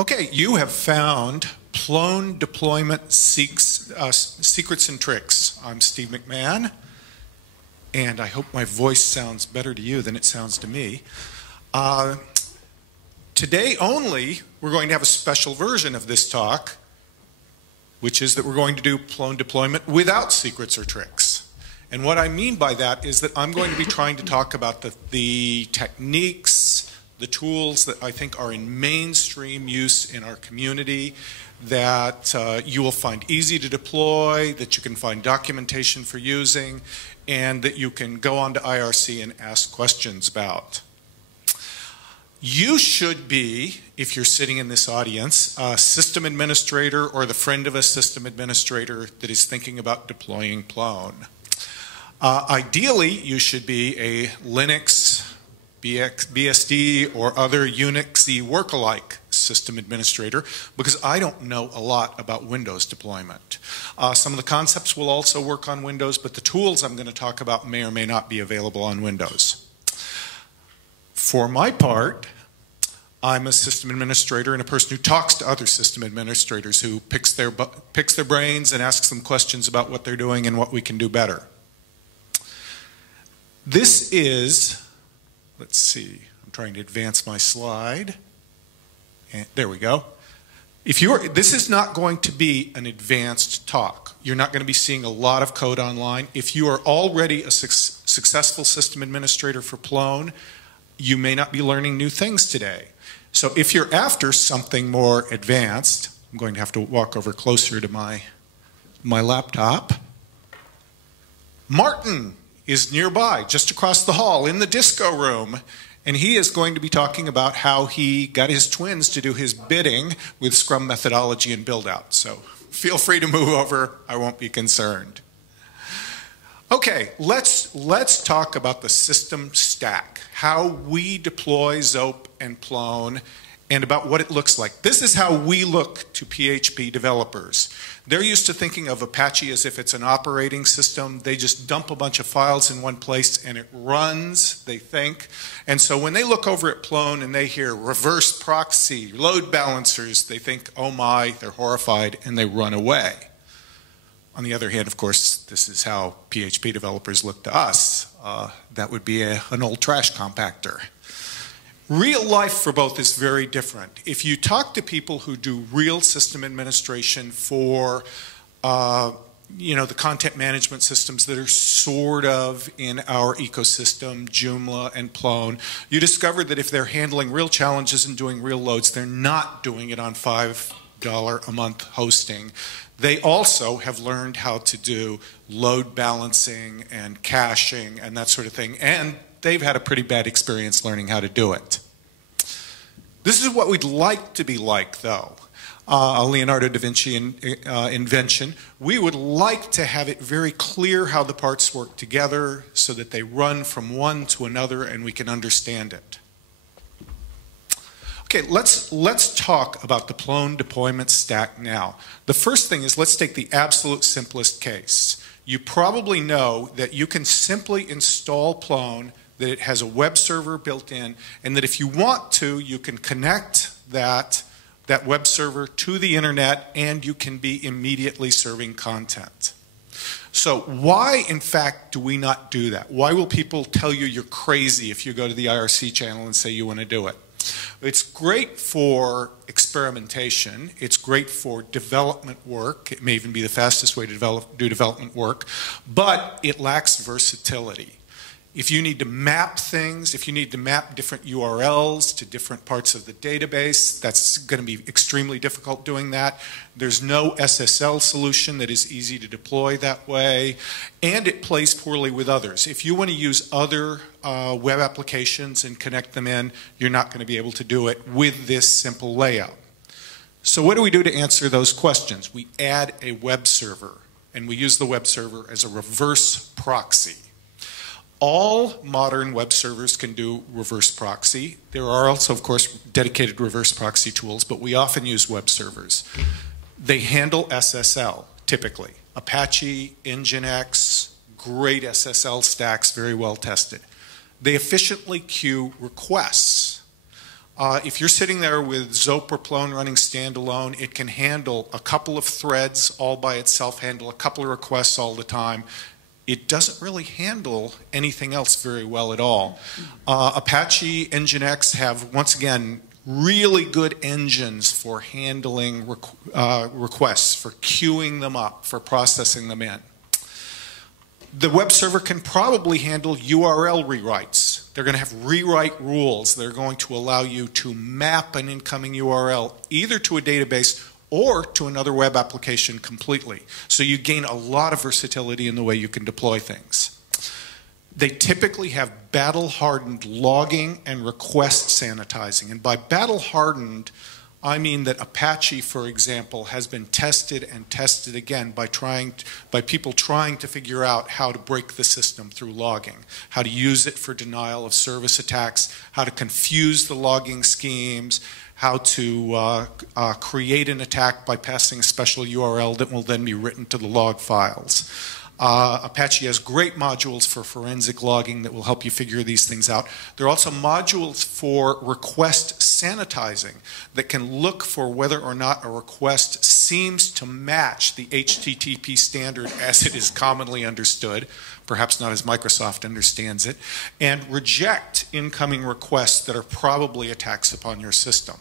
Okay, you have found Plone Deployment Secrets and Tricks. I'm Steve McMahon, and I hope my voice sounds better to you than it sounds to me. Today only, we're going to have a special version of this talk, which is that we're going to do Plone deployment without secrets or tricks. And what I mean by that is that I'm going to be trying to talk about the techniques, the tools that I think are in mainstream use in our community, that you will find easy to deploy, that you can find documentation for using, and that you can go on to IRC and ask questions about. You should be, if you're sitting in this audience, a system administrator or the friend of a system administrator that is thinking about deploying Plone. Ideally, you should be a Linux, BSD, or other Unixy work-alike system administrator, because I don't know a lot about Windows deployment. Some of the concepts will also work on Windows, but the tools I'm going to talk about may or may not be available on Windows. For my part, I'm a system administrator and a person who talks to other system administrators, who picks their brains and asks them questions about what they're doing and what we can do better. This is, let's see, I'm trying to advance my slide. And there we go. This is not going to be an advanced talk. You're not going to be seeing a lot of code online. If you are already a successful system administrator for Plone, you may not be learning new things today. So if you're after something more advanced, I'm going to have to walk over closer to my laptop. Martin is nearby, just across the hall in the disco room, and he is going to be talking about how he got his twins to do his bidding with Scrum methodology and buildout. So feel free to move over, I won't be concerned. Okay, let's talk about the system stack, how we deploy Zope and Plone, and about what it looks like. This is how we look to PHP developers. They're used to thinking of Apache as if it's an operating system. They just dump a bunch of files in one place and it runs, they think. And so when they look over at Plone and they hear reverse proxy, load balancers, they think, oh my, they're horrified, and they run away. On the other hand, of course, this is how PHP developers look to us. That would be an old trash compactor. Real life for both is very different. If you talk to people who do real system administration for the content management systems that are sort of in our ecosystem, Joomla and Plone, you discover that if they're handling real challenges and doing real loads, they're not doing it on $5 a month hosting. They also have learned how to do load balancing and caching and that sort of thing, and they've had a pretty bad experience learning how to do it. This is what we'd like to be like, though. A Leonardo da Vinci invention. We would like to have it very clear how the parts work together so that they run from one to another and we can understand it. Okay, let's talk about the Plone deployment stack now. The first thing is, let's take the absolute simplest case. You probably know that you can simply install Plone, that it has a web server built in, and that if you want to, you can connect that web server to the internet and you can be immediately serving content. So why, in fact, do we not do that? Why will people tell you you're crazy if you go to the IRC channel and say you want to do it? It's great for experimentation. It's great for development work. It may even be the fastest way to do development work, but it lacks versatility. If you need to map things, if you need to map different URLs to different parts of the database, that's going to be extremely difficult doing that. There's no SSL solution that is easy to deploy that way, and it plays poorly with others. If you want to use other web applications and connect them in, you're not going to be able to do it with this simple layout. So what do we do to answer those questions? We add a web server, and we use the web server as a reverse proxy. All modern web servers can do reverse proxy. There are also, of course, dedicated reverse proxy tools, but we often use web servers. They handle SSL, typically. Apache, Nginx, great SSL stacks, very well tested. They efficiently queue requests. If you're sitting there with Zope or Plone running standalone, it can handle a couple of threads all by itself, handle a couple of requests all the time. It doesn't really handle anything else very well at all. Apache Nginx have, once again, really good engines for handling requests, for queuing them up, for processing them in. The web server can probably handle URL rewrites. They're going to have rewrite rules that are going to allow you to map an incoming URL either to a database or to another web application completely. So you gain a lot of versatility in the way you can deploy things. They typically have battle-hardened logging and request sanitizing. And by battle-hardened, I mean that Apache, for example, has been tested and tested again by people trying to figure out how to break the system through logging, how to use it for denial of service attacks, how to confuse the logging schemes, how to create an attack by passing a special URL that will then be written to the log files. Apache has great modules for forensic logging that will help you figure these things out. There are also modules for request sanitizing that can look for whether or not a request seems to match the HTTP standard as it is commonly understood, perhaps not as Microsoft understands it, and reject incoming requests that are probably attacks upon your system.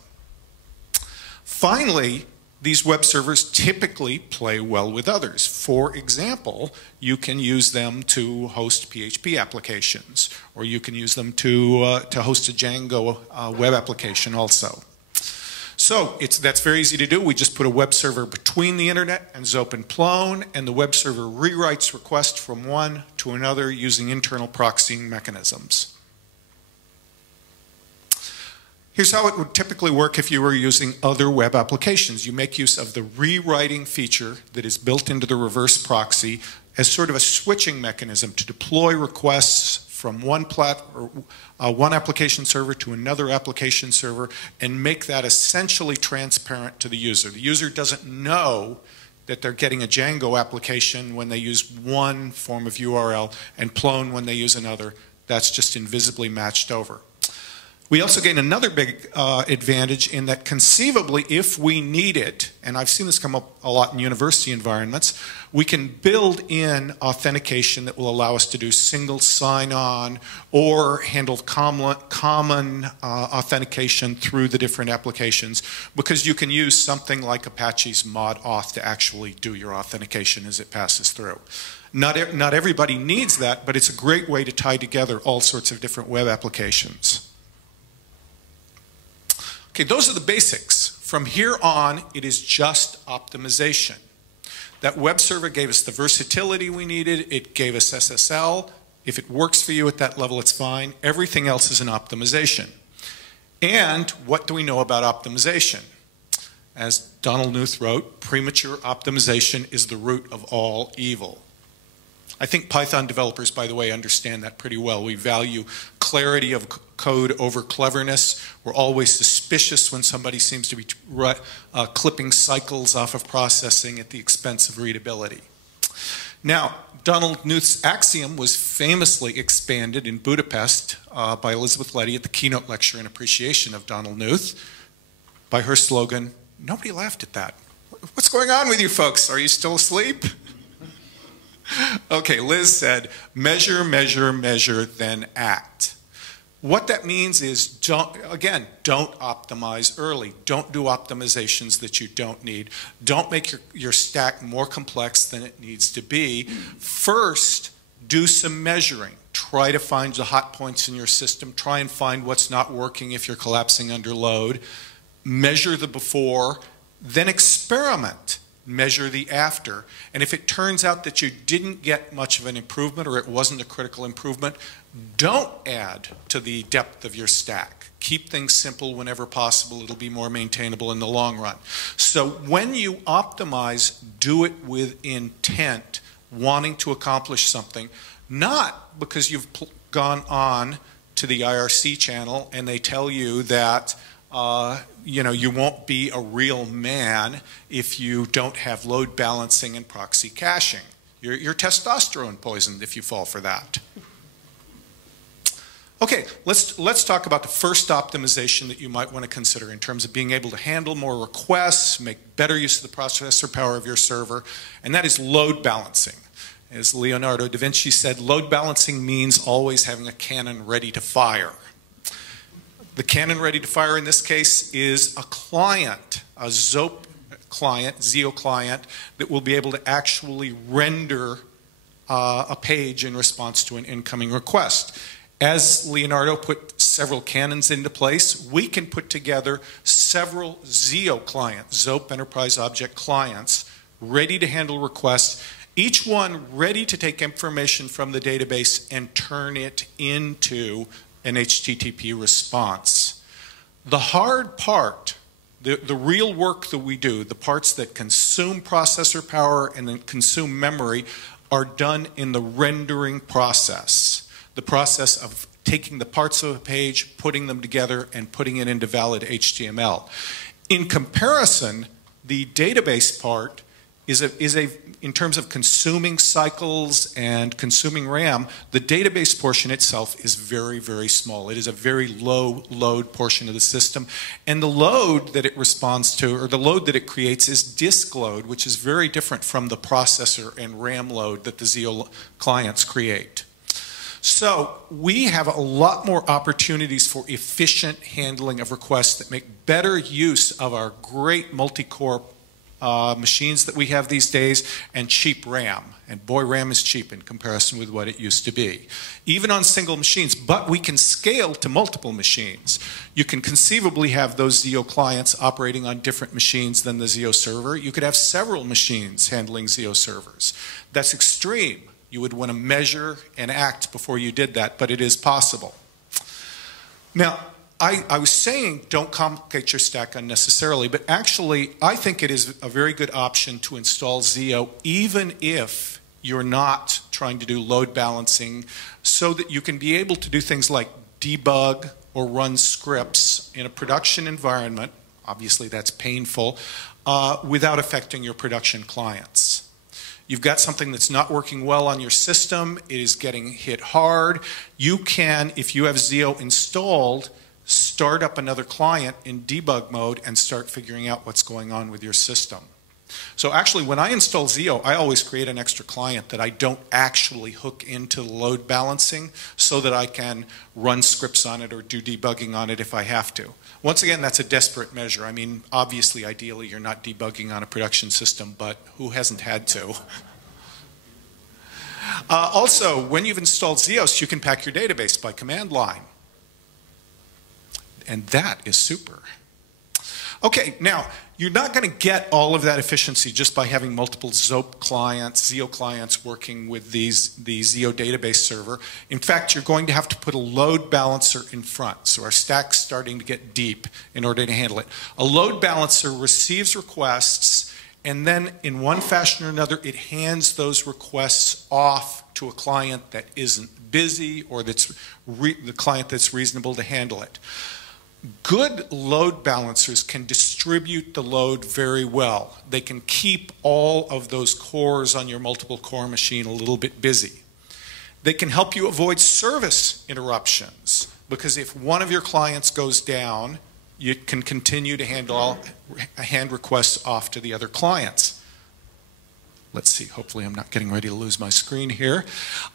Finally, these web servers typically play well with others. For example, you can use them to host PHP applications, or you can use them to host a Django web application also. So that's very easy to do. We just put a web server between the internet and Zope and Plone, and the web server rewrites requests from one to another using internal proxying mechanisms. Here's how it would typically work if you were using other web applications. You make use of the rewriting feature that is built into the reverse proxy as sort of a switching mechanism to deploy requests from one application server to another application server and make that essentially transparent to the user. The user doesn't know that they're getting a Django application when they use one form of URL and Plone when they use another. That's just invisibly matched over. We also gain another big advantage in that conceivably, if we need it, and I've seen this come up a lot in university environments, we can build in authentication that will allow us to do single sign-on or handle common authentication through the different applications, because you can use something like Apache's mod auth to actually do your authentication as it passes through. Not everybody needs that, but it's a great way to tie together all sorts of different web applications. Okay, those are the basics. From here on, it is just optimization. That web server gave us the versatility we needed. It gave us SSL. If it works for you at that level, it's fine. Everything else is an optimization. And what do we know about optimization? As Donald Knuth wrote, premature optimization is the root of all evil. I think Python developers, by the way, understand that pretty well. We value clarity of code over cleverness. We're always suspicious when somebody seems to be clipping cycles off of processing at the expense of readability. Now, Donald Knuth's axiom was famously expanded in Budapest by Elizabeth Letty at the keynote lecture in appreciation of Donald Knuth by her slogan, "Nobody laughed at that." What's going on with you folks? Are you still asleep? Okay, Liz said, measure, measure, measure, then act. What that means is, don't optimize early. Don't do optimizations that you don't need. Don't make your stack more complex than it needs to be. First, do some measuring. Try to find the hot points in your system. Try and find what's not working if you're collapsing under load. Measure the before, then experiment. Measure the after. And if it turns out that you didn't get much of an improvement or it wasn't a critical improvement, don't add to the depth of your stack. Keep things simple whenever possible. It'll be more maintainable in the long run. So when you optimize, do it with intent, wanting to accomplish something, not because you've gone on to the IRC channel and they tell you that you won't be a real man if you don't have load balancing and proxy caching. Your testosterone poisoned if you fall for that. Okay, let's talk about the first optimization that you might want to consider in terms of being able to handle more requests, make better use of the processor power of your server, and that is load balancing. As Leonardo da Vinci said, load balancing means always having a cannon ready to fire. The cannon ready to fire in this case is a client, a ZOP client, ZIO client, that will be able to actually render a page in response to an incoming request. As Leonardo put several cannons into place, we can put together several ZIO clients, ZOP Enterprise Object Clients, ready to handle requests, each one ready to take information from the database and turn it into an HTTP response. The hard part, the real work that we do, the parts that consume processor power and then consume memory, are done in the rendering process. The process of taking the parts of a page, putting them together, and putting it into valid HTML. In comparison, the database part is in terms of consuming cycles and consuming RAM, the database portion itself is very, very small. It is a very low load portion of the system. And the load that it responds to, or the load that it creates, is disk load, which is very different from the processor and RAM load that the ZIO clients create. So we have a lot more opportunities for efficient handling of requests that make better use of our great multi-core machines that we have these days and cheap RAM. And boy, RAM is cheap in comparison with what it used to be. Even on single machines, but we can scale to multiple machines. You can conceivably have those ZIO clients operating on different machines than the ZIO server. You could have several machines handling ZIO servers. That's extreme. You would want to measure and act before you did that, but it is possible. Now, I was saying don't complicate your stack unnecessarily, but actually I think it is a very good option to install ZIO even if you're not trying to do load balancing, so that you can be able to do things like debug or run scripts in a production environment. Obviously that's painful, without affecting your production clients. You've got something that's not working well on your system, it is getting hit hard. You can, if you have ZIO installed, start up another client in debug mode and start figuring out what's going on with your system. So actually, when I install ZIO, I always create an extra client that I don't actually hook into load balancing so that I can run scripts on it or do debugging on it if I have to. Once again, that's a desperate measure. I mean, obviously, ideally, you're not debugging on a production system, but who hasn't had to? Also, when you've installed ZIOS, you can pack your database by command line. And that is super. Okay, now, you're not going to get all of that efficiency just by having multiple ZOP clients, ZIO clients working with the ZIO database server. In fact, you're going to have to put a load balancer in front. So our stack's starting to get deep in order to handle it. A load balancer receives requests, and then in one fashion or another, it hands those requests off to a client that isn't busy or that's the client that's reasonable to handle it. Good load balancers can distribute the load very well. They can keep all of those cores on your multiple core machine a little bit busy. They can help you avoid service interruptions, because if one of your clients goes down, you can continue to hand requests off to the other clients. Let's see, hopefully I'm not getting ready to lose my screen here.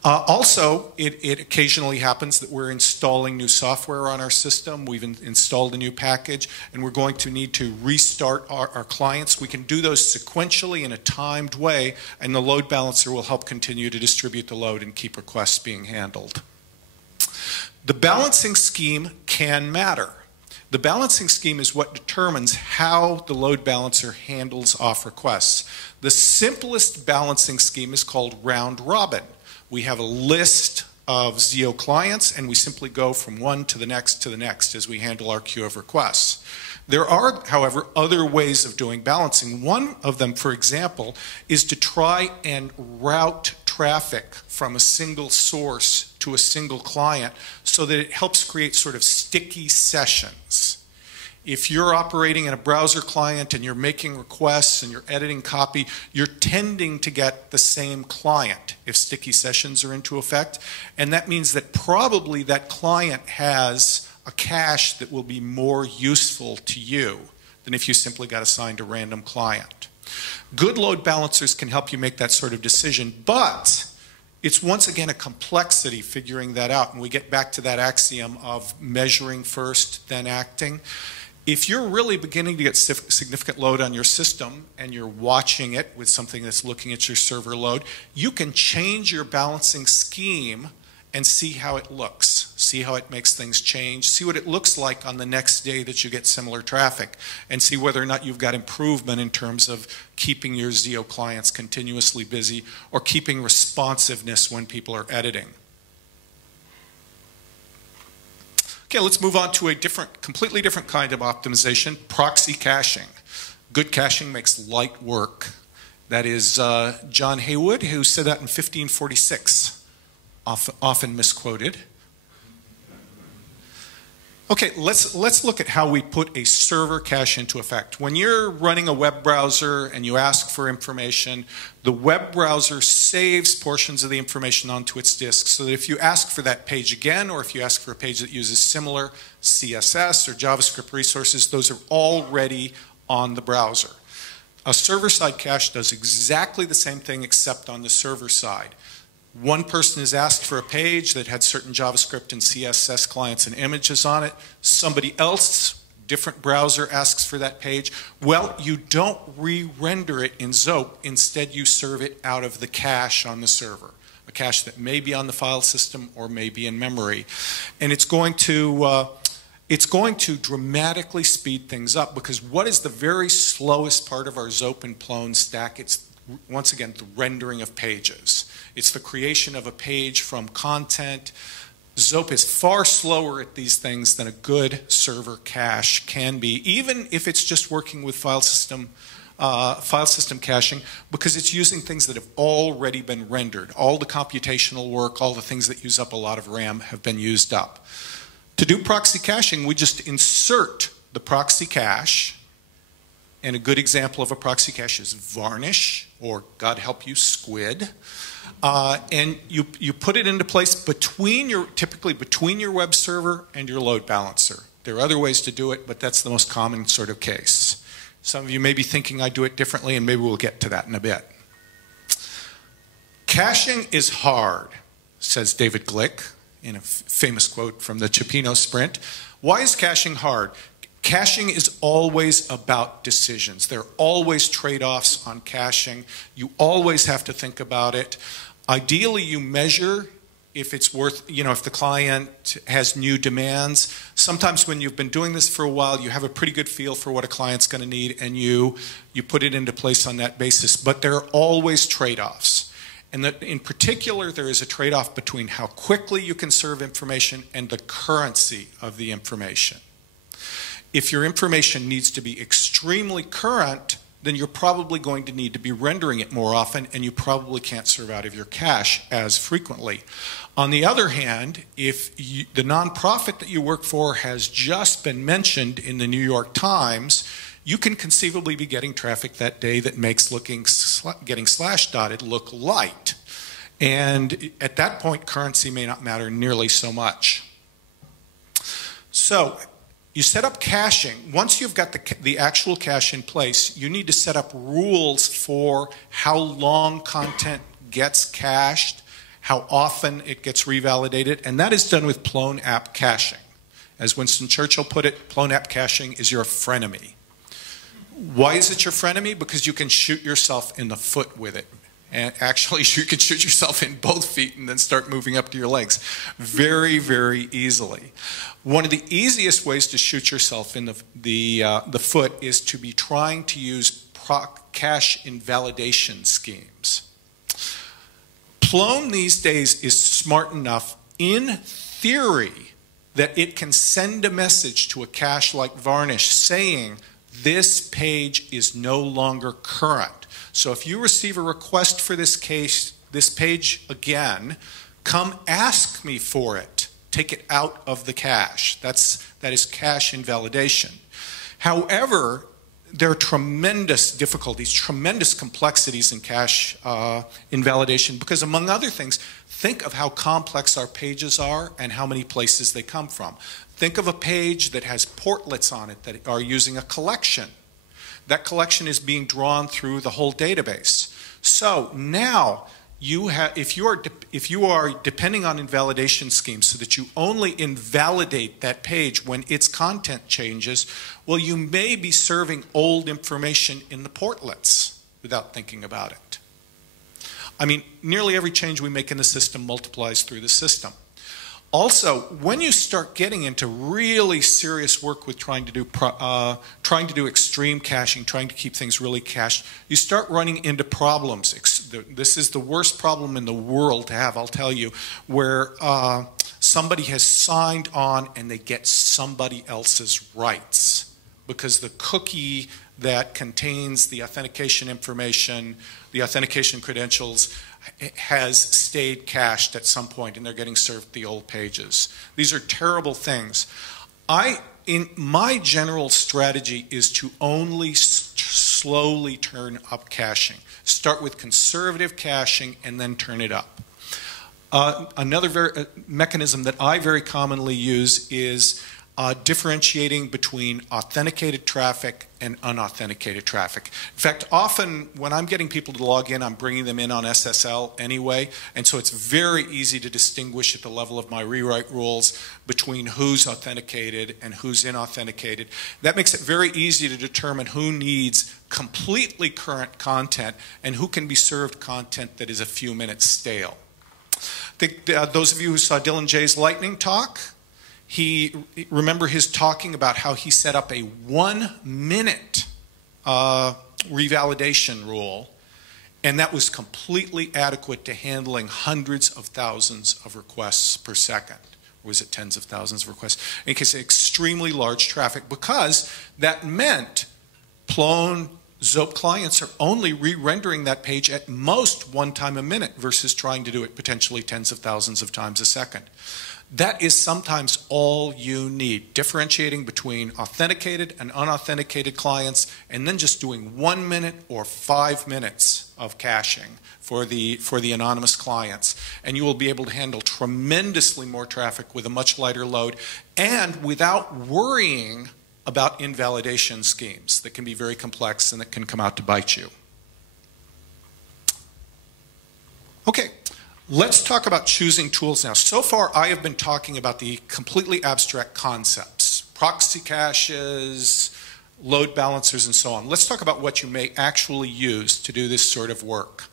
Also, it occasionally happens that we're installing new software on our system. We've installed a new package, and we're going to need to restart our clients. We can do those sequentially in a timed way, and the load balancer will help continue to distribute the load and keep requests being handled. The balancing scheme can matter. The balancing scheme is what determines how the load balancer handles off requests. The simplest balancing scheme is called round robin. We have a list of ZIO clients, and we simply go from one to the next as we handle our queue of requests. There are, however, other ways of doing balancing. One of them, for example, is to try and route traffic from a single source to a single client so that it helps create sort of sticky sessions. If you're operating in a browser client and you're making requests and you're editing copy, you're tending to get the same client if sticky sessions are into effect. And that means that probably that client has a cache that will be more useful to you than if you simply got assigned a random client. Good load balancers can help you make that sort of decision, but it's once again a complexity figuring that out. And we get back to that axiom of measuring first, then acting. If you're really beginning to get significant load on your system and you're watching it with something that's looking at your server load, you can change your balancing scheme and see how it looks, see how it makes things change, see what it looks like on the next day that you get similar traffic, and see whether or not you've got improvement in terms of keeping your Zio clients continuously busy or keeping responsiveness when people are editing. Okay, let's move on to a completely different kind of optimization, proxy caching. Good caching makes light work. That is John Haywood, who said that in 1546. Often misquoted. Okay, let's look at how we put a server cache into effect. When you're running a web browser and you ask for information, the web browser saves portions of the information onto its disk so that if you ask for that page again, or if you ask for a page that uses similar CSS or JavaScript resources, those are already on the browser. A server-side cache does exactly the same thing except on the server side. One person is asked for a page that had certain JavaScript and CSS clients and images on it. Somebody else, different browser, asks for that page. Well, you don't re-render it in Zope. Instead, you serve it out of the cache on the server, a cache that may be on the file system or may be in memory. And it's going to dramatically speed things up, because what is the very slowest part of our Zope and Plone stack? It's, once again, the rendering of pages. It's the creation of a page from content. Zope is far slower at these things than a good server cache can be, even if it's just working with file system caching, because it's using things that have already been rendered. All the computational work, all the things that use up a lot of RAM have been used up. To do proxy caching, we just insert the proxy cache. And a good example of a proxy cache is Varnish, or God help you, Squid. And you put it into place typically between your web server and your load balancer. There are other ways to do it, but that's the most common sort of case. Some of you may be thinking I do it differently, and maybe we'll get to that in a bit. Caching is hard, says David Glick in a famous quote from the Cipino Sprint. Why is caching hard? Caching is always about decisions. There are always trade-offs on caching. You always have to think about it. Ideally, you measure if it's worth, if the client has new demands. Sometimes when you've been doing this for a while, you have a pretty good feel for what a client's going to need, and you put it into place on that basis. But there are always trade-offs. And that in particular, there is a trade-off between how quickly you can serve information and the currency of the information. If your information needs to be extremely current, then you're probably going to need to be rendering it more often, and you probably can't serve out of your cache as frequently. On the other hand, if the nonprofit that you work for has just been mentioned in the New York Times, you can conceivably be getting traffic that day that makes getting slash dotted look light. And at that point, currency may not matter nearly so much. So you set up caching. Once you've got the actual cache in place, you need to set up rules for how long content gets cached, how often it gets revalidated, and that is done with Plone app caching. As Winston Churchill put it, Plone app caching is your frenemy. Why is it your frenemy? Because you can shoot yourself in the foot with it. And actually, you can shoot yourself in both feet and then start moving up to your legs very, very easily. One of the easiest ways to shoot yourself in the foot is to be trying to use cache invalidation schemes. Plone these days is smart enough, in theory, that it can send a message to a cache like Varnish saying, this page is no longer current. So if you receive a request for this page again, come ask me for it take it out of the cache. That is cache invalidation. However, there are tremendous difficulties, tremendous complexities in cache invalidation because, among other things, think of how complex our pages are and how many places they come from. Think of a page that has portlets on it that are using a collection. That collection is being drawn through the whole database. So now, if you are depending on invalidation schemes so that you only invalidate that page when its content changes, well, you may be serving old information in the portlets without thinking about it. I mean, nearly every change we make in the system multiplies through the system. Also, when you start getting into really serious work with trying to do extreme caching, trying to keep things really cached, you start running into problems. This is the worst problem in the world to have, I'll tell you, where somebody has signed on and they get somebody else's rights because the cookie that contains the authentication information, the authentication credentials, has stayed cached at some point and they're getting served the old pages. These are terrible things. My general strategy is to only slowly turn up caching. Start with conservative caching and then turn it up. Another mechanism that I very commonly use is differentiating between authenticated traffic and unauthenticated traffic. In fact, often when I'm getting people to log in, I'm bringing them in on SSL anyway, and so it's very easy to distinguish at the level of my rewrite rules between who's authenticated and who's inauthenticated. That makes it very easy to determine who needs completely current content and who can be served content that is a few minutes stale. I think those of you who saw Dylan Jay's lightning talk, remember his talking about how he set up a 1 minute revalidation rule, and that was completely adequate to handling hundreds of thousands of requests per second. Or was it tens of thousands of requests? In case of extremely large traffic, because that meant Plone Zope clients are only re-rendering that page at most 1 time a minute versus trying to do it potentially tens of thousands of times a second. That is sometimes all you need, differentiating between authenticated and unauthenticated clients, and then just doing 1 minute or 5 minutes of caching for the anonymous clients. And you will be able to handle tremendously more traffic with a much lighter load and without worrying about invalidation schemes that can be very complex and that can come out to bite you. Okay. Let's talk about choosing tools now. So far, I have been talking about the completely abstract concepts, proxy caches, load balancers, and so on. Let's talk about what you may actually use to do this sort of work.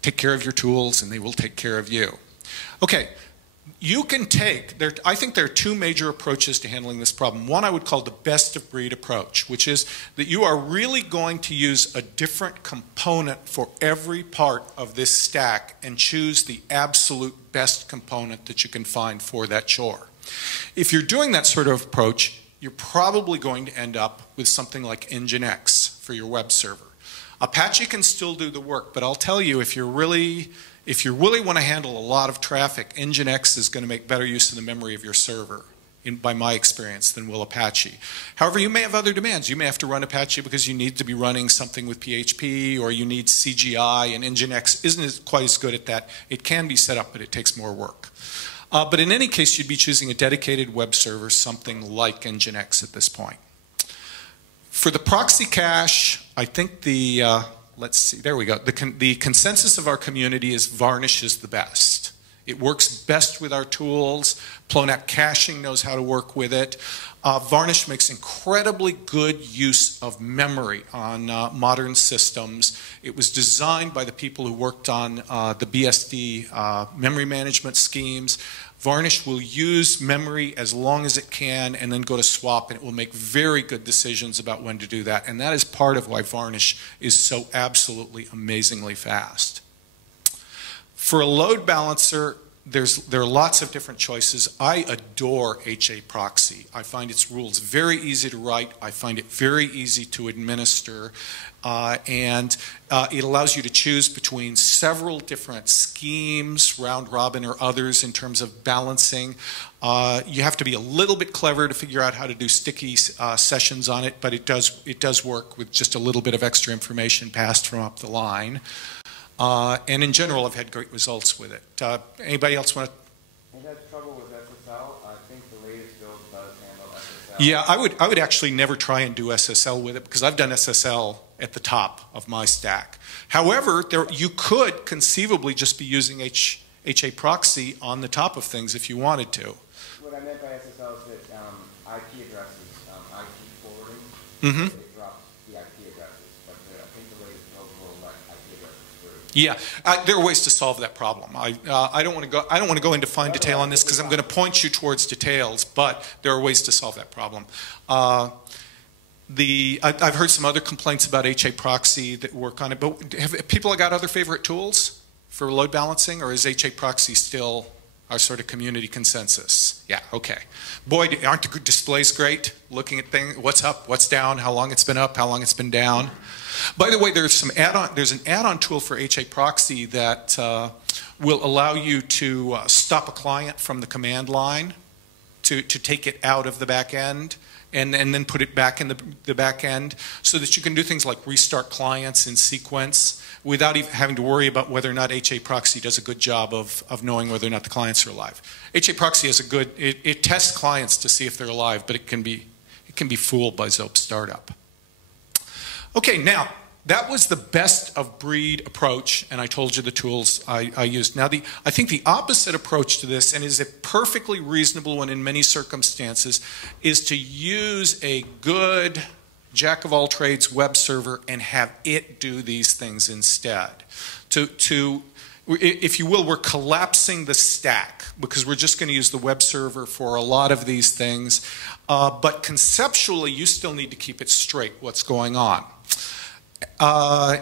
Take care of your tools, and they will take care of you. Okay. You can I think there are 2 major approaches to handling this problem. One I would call the best of breed approach, which is that you are really going to use a different component for every part of this stack and choose the absolute best component that you can find for that chore. If you're doing that sort of approach, you're probably going to end up with something like Nginx for your web server. Apache can still do the work, but I'll tell you, if you really want to handle a lot of traffic, Nginx is going to make better use of the memory of your server, by my experience, than will Apache. However, you may have other demands. You may have to run Apache because you need to be running something with PHP, or you need CGI, and Nginx isn't quite as good at that. It can be set up, but it takes more work. But in any case, you'd be choosing a dedicated web server, something like Nginx at this point. For the proxy cache, I think let's see, there we go. The consensus of our community is Varnish is the best. It works best with our tools. Plone Caching knows how to work with it. Varnish makes incredibly good use of memory on modern systems. It was designed by the people who worked on the BSD memory management schemes. Varnish will use memory as long as it can and then go to swap, and it will make very good decisions about when to do that. And that is part of why Varnish is so absolutely amazingly fast. For a load balancer, there are lots of different choices. I adore HA Proxy. I find its rules very easy to write. I find it very easy to administer. And it allows you to choose between several different schemes, round robin or others, in terms of balancing. You have to be a little bit clever to figure out how to do sticky sessions on it, but it does work with just a little bit of extra information passed from up the line. And in general, I've had great results with it. Anybody else want to? It has trouble with SSL. I think the latest build does handle SSL. Yeah, I would actually never try and do SSL with it because I've done SSL at the top of my stack. However, you could conceivably just be using HA Proxy on the top of things if you wanted to. What I meant by SSL is that IP addresses, IP forwarding, Mm-hmm. it drops the IP addresses, but I think the latest build will let IP addresses through. Yeah, there are ways to solve that problem. I don't want to go into fine detail on this because I'm going to point you towards details, but there are ways to solve that problem. I've heard some other complaints about HA Proxy that work on it, but have people got other favorite tools for load balancing, or is HA Proxy still our sort of community consensus? Yeah, okay. Boy, aren't the displays great? Looking at things, what's up, what's down, how long it's been up, how long it's been down. By the way, there's an add-on tool for HA Proxy that will allow you to stop a client from the command line to take it out of the back end. And then put it back in the back end so that you can do things like restart clients in sequence without even having to worry about whether or not HA Proxy does a good job of knowing whether or not the clients are alive. HA Proxy is it tests clients to see if they're alive, but it can be fooled by Zope startup. Okay, now that was the best of breed approach, and I told you the tools I used. Now, I think the opposite approach to this, and is a perfectly reasonable one in many circumstances, is to use a good jack-of-all-trades web server and have it do these things instead. If you will, we're collapsing the stack because we're just going to use the web server for a lot of these things. But conceptually, you still need to keep it straight what's going on.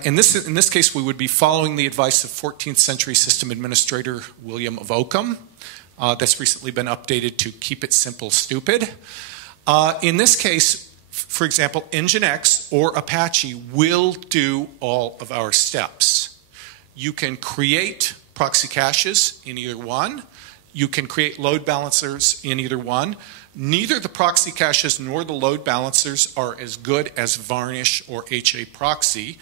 In this case, we would be following the advice of 14th century system administrator William of Ockham. That's recently been updated to keep it simple, stupid. In this case, for example, Nginx or Apache will do all of our steps. You can create proxy caches in either one. You can create load balancers in either one. Neither the proxy caches nor the load balancers are as good as Varnish or HA Proxy,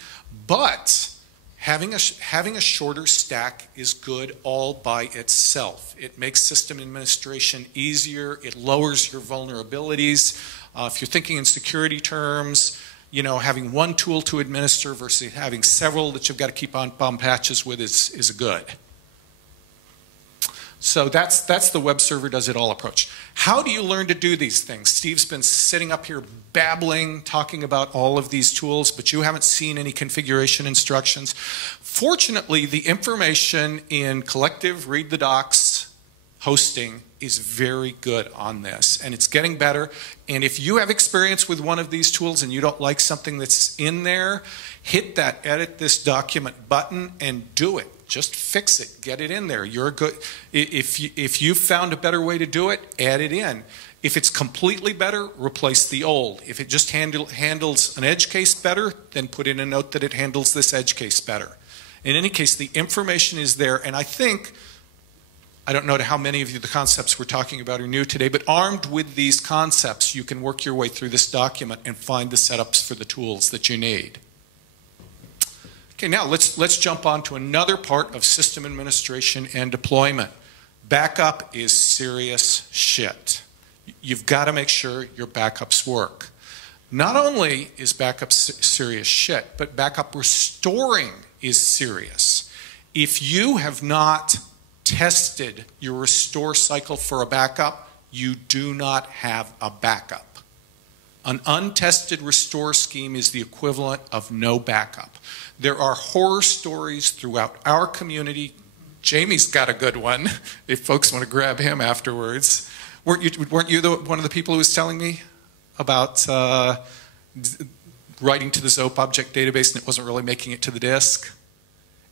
but having a shorter stack is good all by itself. It makes system administration easier. It lowers your vulnerabilities. If you're thinking in security terms, you know, having one tool to administer versus having several that you've got to keep on patches with is good. So that's the web server does it all approach. How do you learn to do these things? Steve's been sitting up here babbling, talking about all of these tools, but you haven't seen any configuration instructions. Fortunately, the information in collective read the docs hosting is very good on this, and it's getting better. And if you have experience with one of these tools and you don't like something that's in there, hit that edit this document button and do it. Just fix it, get it in there. You're good. If you've found a better way to do it, add it in. If it's completely better, replace the old. If it just handles an edge case better, then put in a note that it handles this edge case better. In any case, the information is there, and I don't know to how many of you the concepts we're talking about are new today, but armed with these concepts, you can work your way through this document and find the setups for the tools that you need. Okay, now let's jump on to another part of system administration and deployment. Backup is serious shit. You've got to make sure your backups work. Not only is backup serious shit, but backup restoring is serious. If you have not tested your restore cycle for a backup, you do not have a backup. An untested restore scheme is the equivalent of no backup. There are horror stories throughout our community. Jamie's got a good one, if folks want to grab him afterwards. Weren't you one of the people who was telling me about writing to the Zope object database and it wasn't really making it to the disk?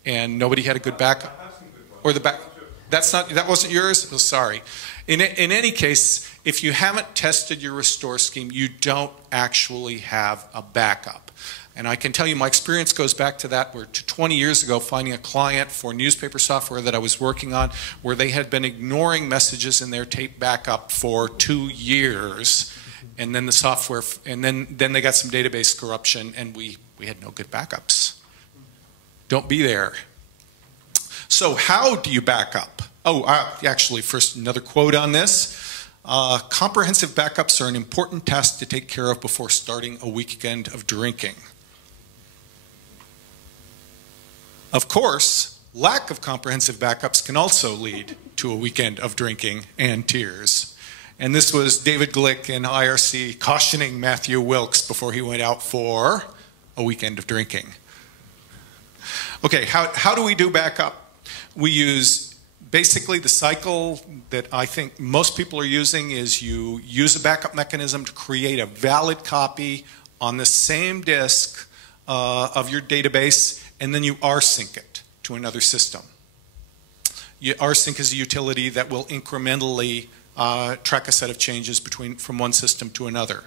And nobody had a good backup? Or the back? That wasn't yours? Oh, sorry. In any case, if you haven't tested your restore scheme, you don't actually have a backup. And I can tell you my experience goes back to that, where to 20 years ago, finding a client for newspaper software that I was working on, where they had been ignoring messages in their tape backup for 2 years, and then the software, and then they got some database corruption, and we had no good backups. Don't be there. So how do you back up? Oh, actually, first another quote on this. Comprehensive backups are an important task to take care of before starting a weekend of drinking. Of course, lack of comprehensive backups can also lead to a weekend of drinking and tears. And this was David Glick in IRC cautioning Matthew Wilkes before he went out for a weekend of drinking. Okay, how do we do backup? We use basically the cycle that I think most people are using is you use a backup mechanism to create a valid copy on the same disk of your database, and then you rsync it to another system. Rsync is a utility that will incrementally track a set of changes from one system to another.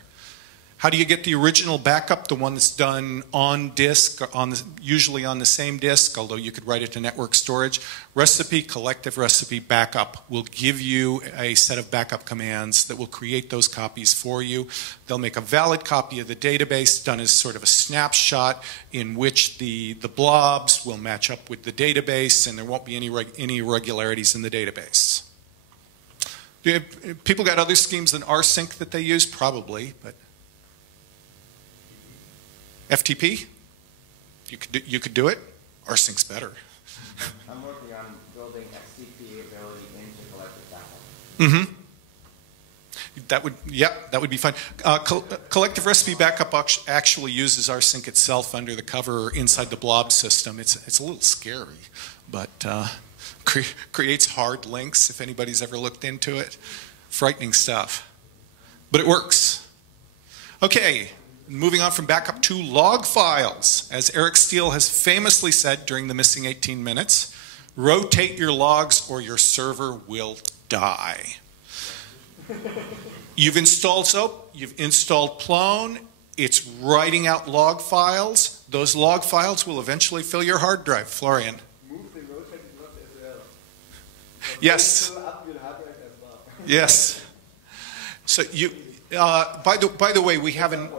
How do you get the original backup, the one that's done on disk, usually on the same disk, although you could write it to network storage? Recipe, collective recipe backup will give you a set of backup commands that will create those copies for you. They'll make a valid copy of the database done as sort of a snapshot in which the blobs will match up with the database and there won't be any irregularities in the database. People got other schemes than rsync that they use? Probably, but FTP? You could do it. Rsync's better. I'm working on building XCP ability into collective backup. Mm-hmm. That would be fine. Collective recipe backup actually uses rsync itself under the cover inside the blob system. It's a little scary, but creates hard links if anybody's ever looked into it. Frightening stuff, but it works. Okay. Moving on from backup to log files. As Eric Steele has famously said during the missing 18 minutes, rotate your logs or your server will die. You've installed SOAP, you've installed Plone, it's writing out log files. Those log files will eventually fill your hard drive. Florian. Move the rotated log as well. Yes. Fill up your hard drive as well. Yes. So you, by the way, we have an...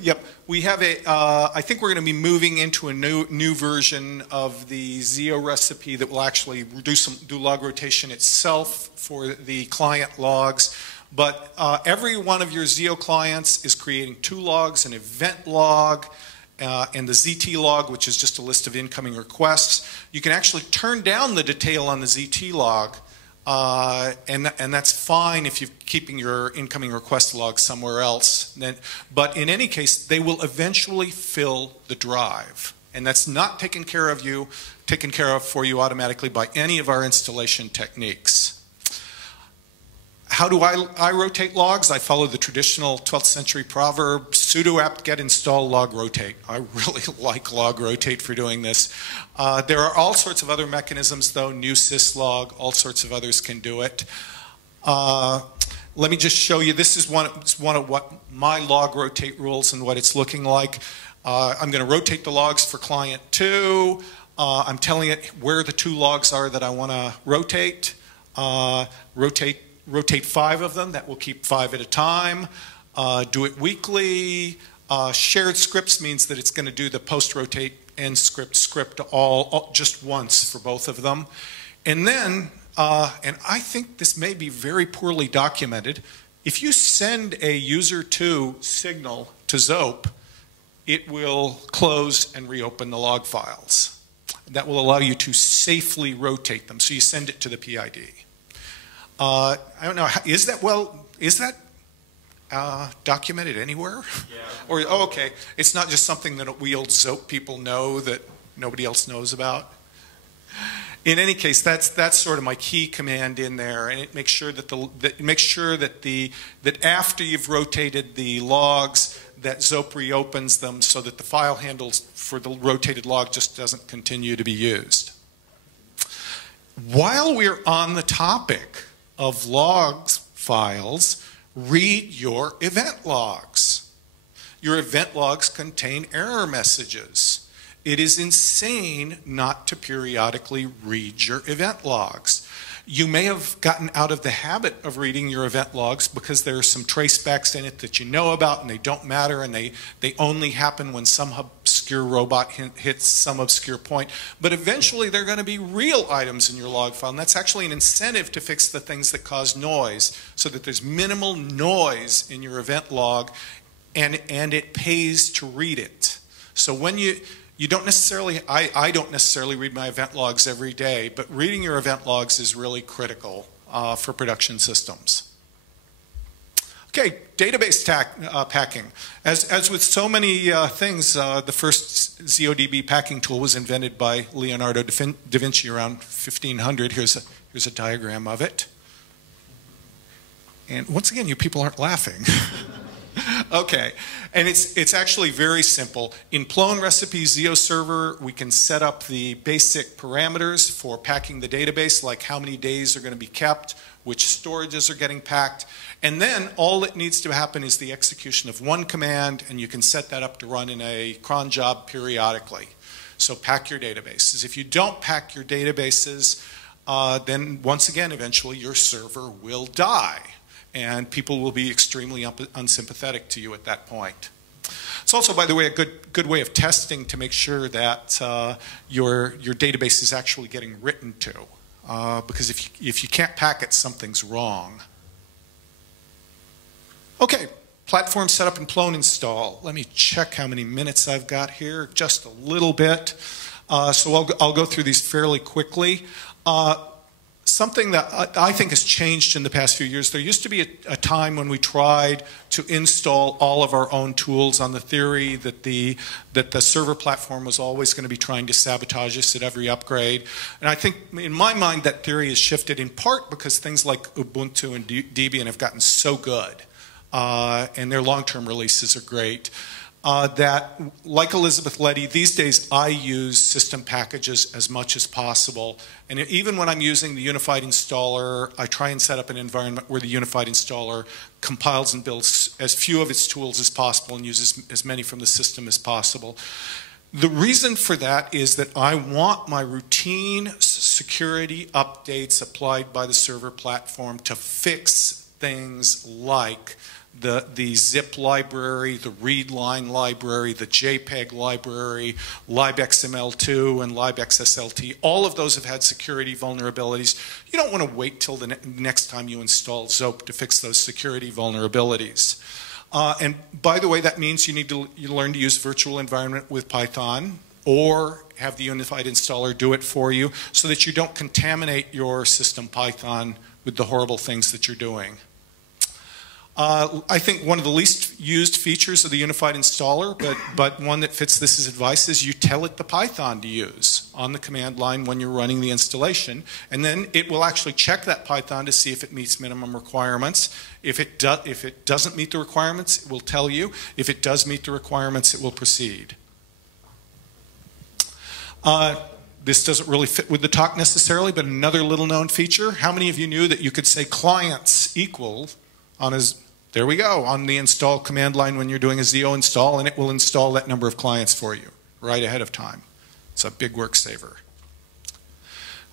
Yep, we have I think we're going to be moving into a new version of the Zio recipe that will actually do log rotation itself for the client logs. But every one of your Zio clients is creating 2 logs, an event log and the ZT log, which is just a list of incoming requests. You can actually turn down the detail on the ZT log. And that's fine if you're keeping your incoming request log somewhere else. But in any case, they will eventually fill the drive. And that's not taken care of for you automatically by any of our installation techniques. How do I rotate logs? I follow the traditional 12th century proverb, sudo apt get install log rotate. I really like log rotate for doing this. There are all sorts of other mechanisms though, new syslog, all sorts of others can do it. Let me just show you, this is one of what my log rotate rules and what it's looking like. I'm going to rotate the logs for client 2. I'm telling it where the 2 logs are that I want to rotate. Rotate 5 of them, that will keep 5 at a time. Do it weekly. Shared scripts means that it's going to do the post-rotate end script all just once for both of them. And then, and I think this may be very poorly documented, if you send a user2 signal to Zope, it will close and reopen the log files. That will allow you to safely rotate them. So you send it to the PID. I don't know, is that documented anywhere? Yeah. Or, oh, okay, it's not just something that we old Zope people know that nobody else knows about? In any case, that's sort of my key command in there, and it makes sure that that after you've rotated the logs, that Zope reopens them so that the file handles for the rotated log just doesn't continue to be used. while we're on the topic of logs files, read your event logs. Your event logs contain error messages. It is insane not to periodically read your event logs. You may have gotten out of the habit of reading your event logs because there are some tracebacks in it that you know about and they don't matter, and they only happen when some obscure robot hits some obscure point. But eventually they're going to be real items in your log file, and that's actually an incentive to fix the things that cause noise so that there's minimal noise in your event log, and it pays to read it. So when you don't necessarily, I don't necessarily read my event logs every day, but reading your event logs is really critical for production systems. Okay, database packing. As with so many things, the first ZODB packing tool was invented by Leonardo da Vinci around 1500. Here's a diagram of it. And once again, you people aren't laughing. Okay, and it's actually very simple. In Plone recipe ZO server, we can set up the basic parameters for packing the database, like how many days are going to be kept, which storages are getting packed, and then all that needs to happen is the execution of one command, and you can set that up to run in a cron job periodically. So pack your databases. If you don't pack your databases, then once again, eventually your server will die, and people will be extremely unsympathetic to you at that point. It's also, by the way, a good way of testing to make sure that your database is actually getting written to. Because if you can't pack it, something's wrong. Okay, platform setup and Plone install. Let me check how many minutes I've got here, just a little bit. So I'll go through these fairly quickly. Something that I think has changed in the past few years. There used to be a time when we tried to install all of our own tools on the theory that the server platform was always going to be trying to sabotage us at every upgrade. And I think, in my mind, that theory has shifted in part because things like Ubuntu and Debian have gotten so good, and their long-term releases are great. That, like Elizabeth Leddy, these days I use system packages as much as possible. And even when I'm using the unified installer, I try and set up an environment where the unified installer compiles and builds as few of its tools as possible and uses as many from the system as possible. The reason for that is that I want my routine security updates applied by the server platform to fix things like the zip library, the read line library, the JPEG library, libxml2 and libxslt. All of those have had security vulnerabilities. You don't want to wait till the next time you install ZOP to fix those security vulnerabilities. And by the way, that means you learn to use virtual environment with Python, or have the unified installer do it for you so that you don't contaminate your system Python with the horrible things that you're doing. I think one of the least used features of the unified installer, but one that fits this as advice, is you tell it the Python to use on the command line when you're running the installation, and then it will actually check that Python to see if it meets minimum requirements. If it doesn't meet the requirements, it will tell you. If it does meet the requirements, it will proceed. This doesn't really fit with the talk necessarily, but another little known feature. How many of you knew that you could say clients equal on his... There we go, on the install command line when you're doing a ZO install, and it will install that number of clients for you right ahead of time. It's a big work saver.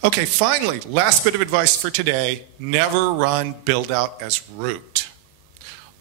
Okay, finally, last bit of advice for today, never run buildout as root.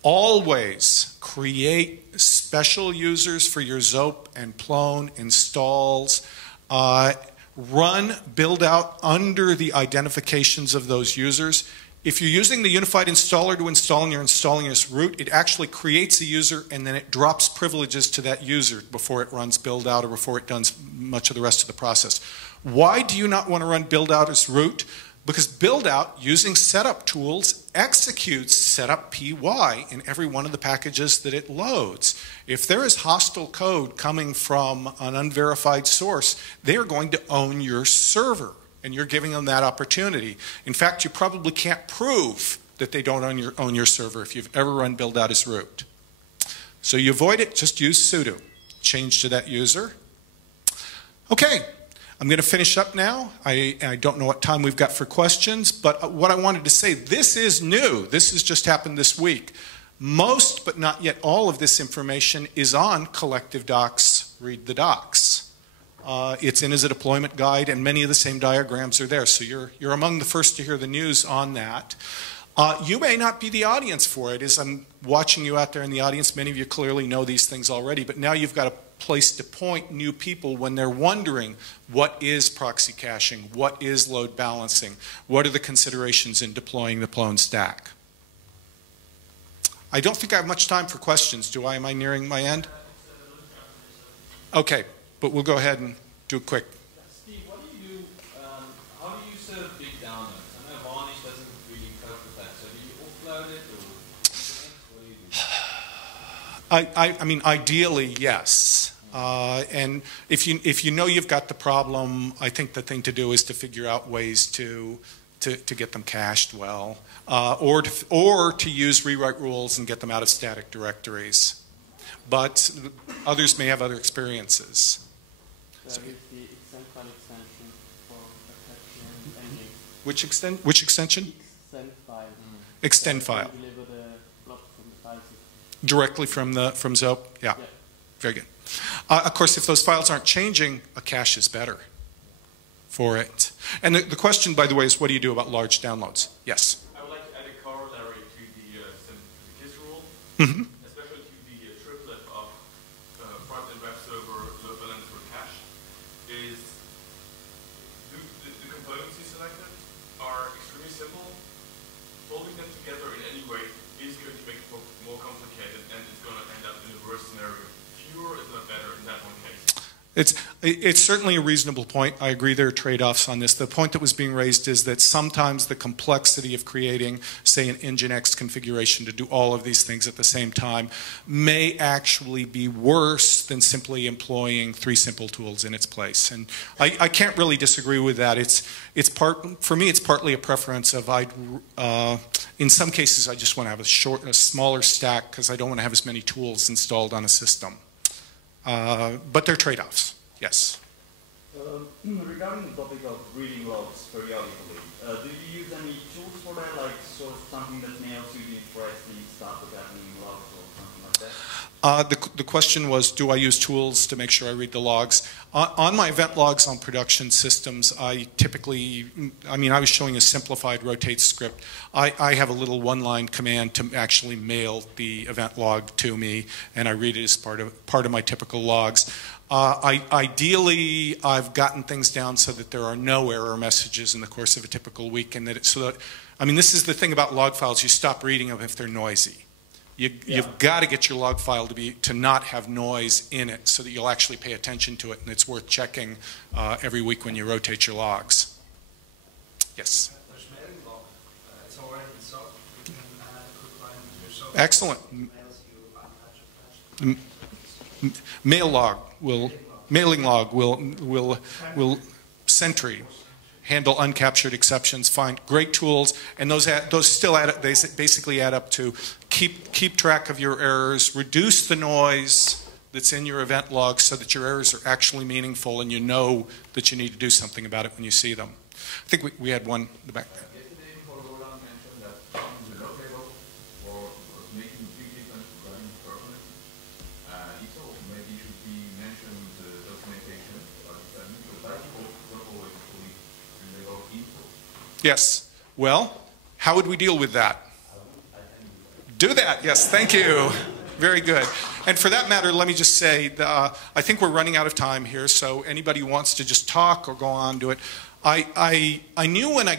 Always create special users for your ZOP and Plone installs. Run buildout under the identifications of those users. If you're using the unified installer to install and you're installing as root, it actually creates a user and then it drops privileges to that user before it runs build out or before it does much of the rest of the process. Why do you not want to run build out as root? Because build out, using setup tools, executes setup py in every one of the packages that it loads. If there is hostile code coming from an unverified source, they are going to own your server. And you're giving them that opportunity. In fact, you probably can't prove that they don't own your server if you've ever run build out as root. So you avoid it, just use sudo. Change to that user. Okay, I'm going to finish up now. I don't know what time we've got for questions, but what I wanted to say, this is new. This has just happened this week. Most, but not yet all of this information is on collective docs, read the docs. It's in as a deployment guide, and many of the same diagrams are there. So you're among the first to hear the news on that. You may not be the audience for it. As I'm watching you out there in the audience, many of you clearly know these things already, but now you've got a place to point new people when they're wondering what is proxy caching, what is load balancing, what are the considerations in deploying the Plone stack. I don't think I have much time for questions, do I? Am I nearing my end? Okay, but we'll go ahead and do it quick. Steve, what do you do, how do you serve big downloads? I know Varnish doesn't really cope with that, so do you offload it or what do you do? I mean, ideally, yes. And if you know you've got the problem, I think the thing to do is to figure out ways to get them cached well, or to use rewrite rules and get them out of static directories. But others may have other experiences. There is the extend file extension for Apache and Nginx. Which extension? Extend file. Extend file. Deliver the block from the file system. Directly from Zope? Yeah. Very good. Of course, if those files aren't changing, a cache is better for it. And the question, by the way, is what do you do about large downloads? Yes? I would like to add a corollary to the kiss rule, especially to the triplet of front-end web server, load balancer, cache, is the components you selected are extremely simple. Folding them together in any way is going to make it more complicated, and it's going to end up in a worse scenario. Fewer is not better in that one case. It's certainly a reasonable point. I agree there are trade-offs on this. The point that was being raised is that sometimes the complexity of creating, say, an Nginx configuration to do all of these things at the same time may actually be worse than simply employing 3 simple tools in its place. And I can't really disagree with that. For me, it's partly a preference of in some cases, I just want to have a smaller stack because I don't want to have as many tools installed on a system. But there are trade-offs, yes. Regarding the topic of reading logs periodically, do you use any tools for that, like something that nails you for SD stuff with happening logs or something like that? The question was, do I use tools to make sure I read the logs? On my event logs on production systems, I was showing a simplified rotate script. I have a little one-line command to actually mail the event log to me, and I read it as part of my typical logs. Ideally, I've gotten things down so that there are no error messages in the course of a typical week, and this is the thing about log files, you stop reading them if they're noisy. You've got to get your log file to not have noise in it so that you'll actually pay attention to it, and it's worth checking every week when you rotate your logs. Yes? There's mailing log. It's already installed. You can add a quick line to yourself. Excellent. Mails you Mailing log will Sentry handle uncaptured exceptions, find great tools, and those still add up, they basically add up to keep track of your errors, reduce the noise that's in your event log so that your errors are actually meaningful and you know that you need to do something about it when you see them. I think we had one in the back there. Yesterday, Roland mentioned that in the log table was making a big difference regarding performance. So maybe should be mentioned the documentation, because that people don't always fully label info. Yes. Well, how would we deal with that? Do that. Yes. Thank you. Very good. And for that matter, let me just say, I think we're running out of time here, so anybody who wants to just talk or go on to it. I knew when I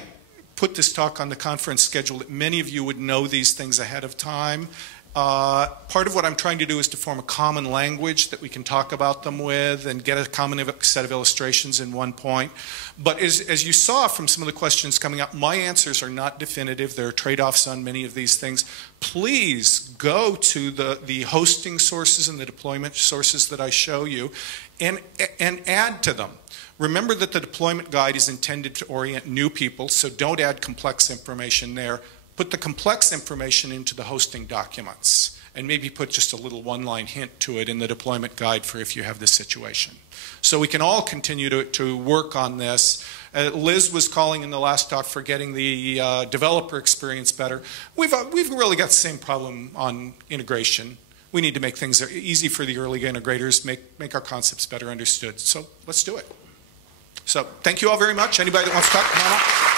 put this talk on the conference schedule that many of you would know these things ahead of time. Part of what I'm trying to do is to form a common language that we can talk about them with and get a common set of illustrations in one point. But as you saw from some of the questions coming up, my answers are not definitive. There are trade-offs on many of these things. Please go to the hosting sources and the deployment sources that I show you and add to them. Remember that the deployment guide is intended to orient new people, so don't add complex information there. put the complex information into the hosting documents, and maybe put just a little one-line hint to it in the deployment guide for if you have this situation. So we can all continue to work on this. Liz was calling in the last talk for getting the developer experience better. We've really got the same problem on integration. We need to make things easy for the early integrators, make our concepts better understood. So let's do it. So thank you all very much. Anybody that wants to talk, come on up.